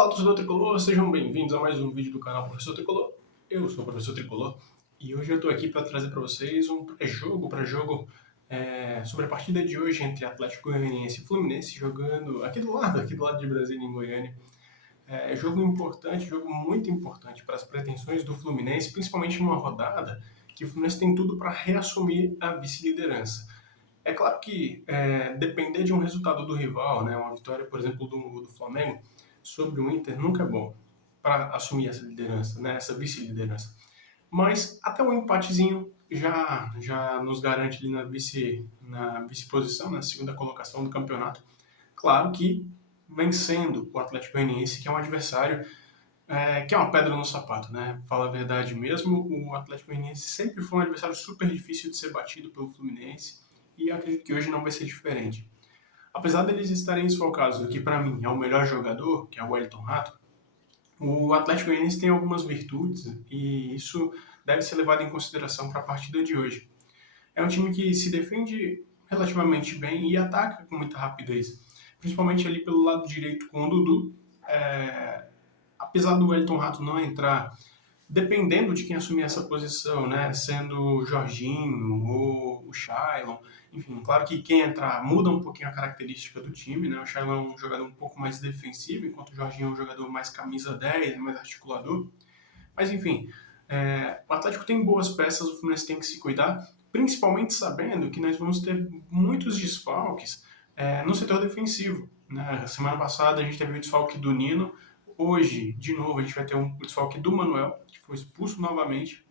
Fala, torcedor tricolor, sejam bem-vindos a mais um vídeo do canal Professor Tricolor. Eu sou o Professor Tricolor e hoje eu estou aqui para trazer para vocês um pré-jogo sobre a partida de hoje entre Atlético Goianiense e Fluminense, jogando aqui do lado de Brasília, em Goiânia. Jogo importante, jogo muito importante para as pretensões do Fluminense, principalmente numa rodada que o Fluminense tem tudo para reassumir a vice-liderança. É claro que depender de um resultado do rival, né, uma vitória, por exemplo, do Flamengo sobre o Inter nunca é bom para assumir essa liderança, né, essa vice-liderança. Mas até um empatezinho já nos garante ali na vice-posição, na segunda colocação do campeonato. Claro que vencendo o Atlético Goianiense, que é um adversário que é uma pedra no sapato, né? Fala a verdade mesmo, o Atlético Goianiense sempre foi um adversário super difícil de ser batido pelo Fluminense e acredito que hoje não vai ser diferente. Apesar deles estarem desfocados, o que para mim é o melhor jogador, que é o Wellington Rato, o Atlético Goianiense tem algumas virtudes e isso deve ser levado em consideração para a partida de hoje. É um time que se defende relativamente bem e ataca com muita rapidez, principalmente ali pelo lado direito com o Dudu. Apesar do Wellington Rato não entrar, dependendo de quem assumir essa posição, né, sendo o Jorginho ou o Shailon, enfim, claro que quem entrar muda um pouquinho a característica do time, né, o Shailon é um jogador um pouco mais defensivo, enquanto o Jorginho é um jogador mais camisa 10, mais articulador, mas enfim, o Atlético tem boas peças, o Fluminense tem que se cuidar, principalmente sabendo que nós vamos ter muitos desfalques no setor defensivo. Né? Semana passada a gente teve o desfalque do Nino, hoje, de novo, a gente vai ter um desfalque do Manuel, que foi expulso novamente.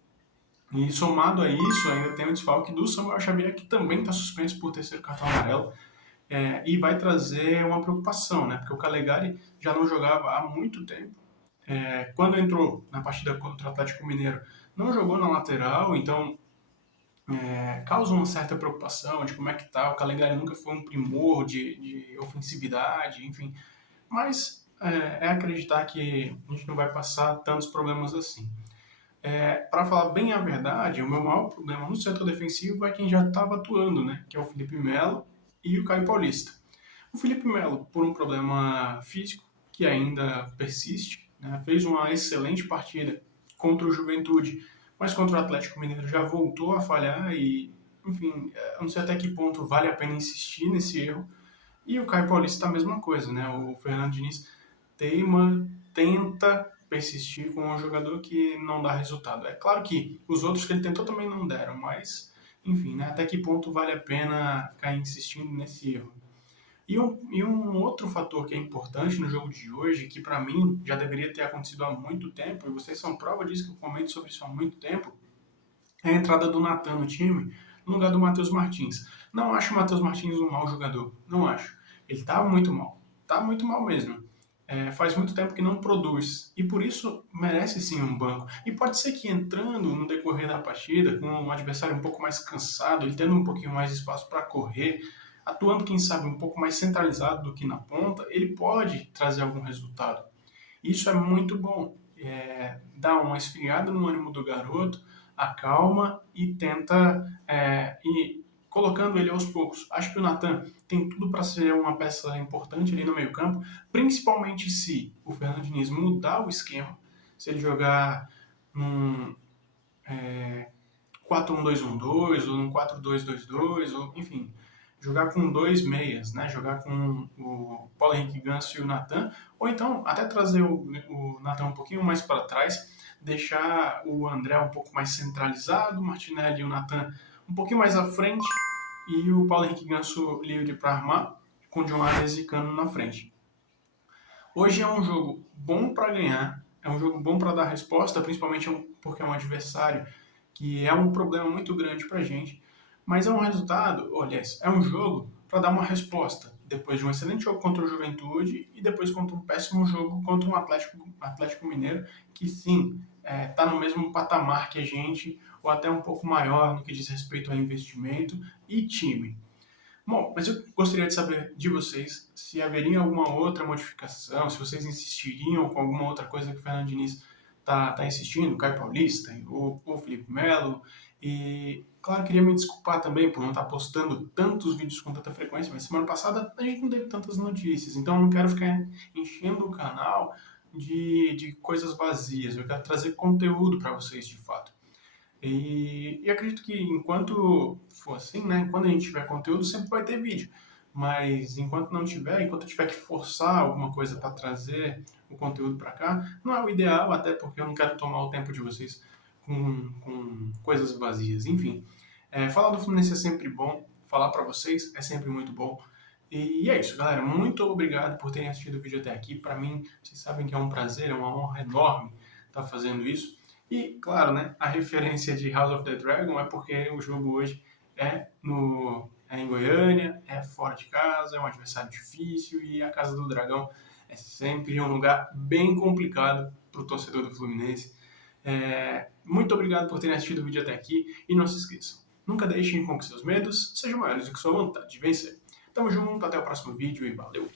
E somado a isso, ainda tem o desfalque do Samuel Xavier, que também está suspenso por terceiro cartão amarelo. E vai trazer uma preocupação, né? Porque o Calegari já não jogava há muito tempo. Quando entrou na partida contra o Atlético Mineiro, não jogou na lateral, então causa uma certa preocupação de como é que tá. O Calegari nunca foi um primor de ofensividade, enfim. Mas acreditar que a gente não vai passar tantos problemas assim. Para falar bem a verdade, o meu maior problema no setor defensivo é quem já estava atuando, né? Que é o Felipe Melo e o Caio Paulista. O Felipe Melo, por um problema físico que ainda persiste, né, fez uma excelente partida contra o Juventude, mas contra o Atlético Mineiro já voltou a falhar e, enfim, eu não sei até que ponto vale a pena insistir nesse erro. E o Caio Paulista a mesma coisa, né? O Fernando Diniz tenta persistir com um jogador que não dá resultado. É claro que os outros que ele tentou também não deram, mas, enfim, né? Até que ponto vale a pena ficar insistindo nesse erro? E um outro fator que é importante no jogo de hoje, que para mim já deveria ter acontecido há muito tempo, e vocês são prova disso que eu comento sobre isso há muito tempo, é a entrada do Natan no time, no lugar do Matheus Martins. Não acho o Matheus Martins um mau jogador, não acho. Ele tá muito mal mesmo. Faz muito tempo que não produz e por isso merece sim um banco. E pode ser que entrando no decorrer da partida, com um adversário um pouco mais cansado, ele tendo um pouquinho mais de espaço para correr, atuando, quem sabe, um pouco mais centralizado do que na ponta, ele pode trazer algum resultado. Isso é muito bom. Dá uma esfriada no ânimo do garoto, acalma e tenta ir colocando ele aos poucos. Acho que o Natan tem tudo para ser uma peça importante ali no meio campo, principalmente se o Fernando Diniz mudar o esquema, se ele jogar num 4-1-2-1-2 ou num 4-2-2-2, ou enfim, jogar com dois meias, né? Jogar com o Paulo Henrique Ganso e o Natan, ou então até trazer o Natan um pouquinho mais para trás, deixar o André um pouco mais centralizado, o Martinelli e o Natan um pouquinho mais à frente e o Paulo Henrique Ganso livre para armar, com o John Arias e Cano na frente. Hoje é um jogo bom para ganhar, é um jogo bom para dar resposta, principalmente porque é um adversário que é um problema muito grande para a gente, mas é um resultado, olha, é um jogo para dar uma resposta, depois de um excelente jogo contra o Juventude e depois contra um péssimo jogo contra um Atlético Mineiro, que sim, está no mesmo patamar que a gente, ou até um pouco maior no que diz respeito a investimento e time. Bom, mas eu gostaria de saber de vocês se haveria alguma outra modificação, se vocês insistiriam com alguma outra coisa que o Fernando Diniz tá insistindo, o Caio Paulista, o Felipe Melo. E, claro, queria me desculpar também por não estar postando tantos vídeos com tanta frequência, mas semana passada a gente não teve tantas notícias, então eu não quero ficar enchendo o canal de coisas vazias, eu quero trazer conteúdo para vocês de fato. E acredito que enquanto for assim, né, quando a gente tiver conteúdo, sempre vai ter vídeo. Mas enquanto não tiver, enquanto eu tiver que forçar alguma coisa para trazer o conteúdo para cá, não é o ideal, até porque eu não quero tomar o tempo de vocês com coisas vazias. Enfim, falar do Fluminense é sempre bom, falar para vocês é sempre muito bom. E é isso, galera. Muito obrigado por terem assistido o vídeo até aqui. Para mim, vocês sabem que é um prazer, é uma honra enorme estar fazendo isso. E, claro, né, a referência de House of the Dragon é porque o jogo hoje é em Goiânia, é fora de casa, é um adversário difícil e a Casa do Dragão é sempre um lugar bem complicado para o torcedor do Fluminense. Muito obrigado por terem assistido o vídeo até aqui e não se esqueçam, nunca deixem com que seus medos sejam maiores do que sua vontade de vencer. Tamo junto, até o próximo vídeo e valeu!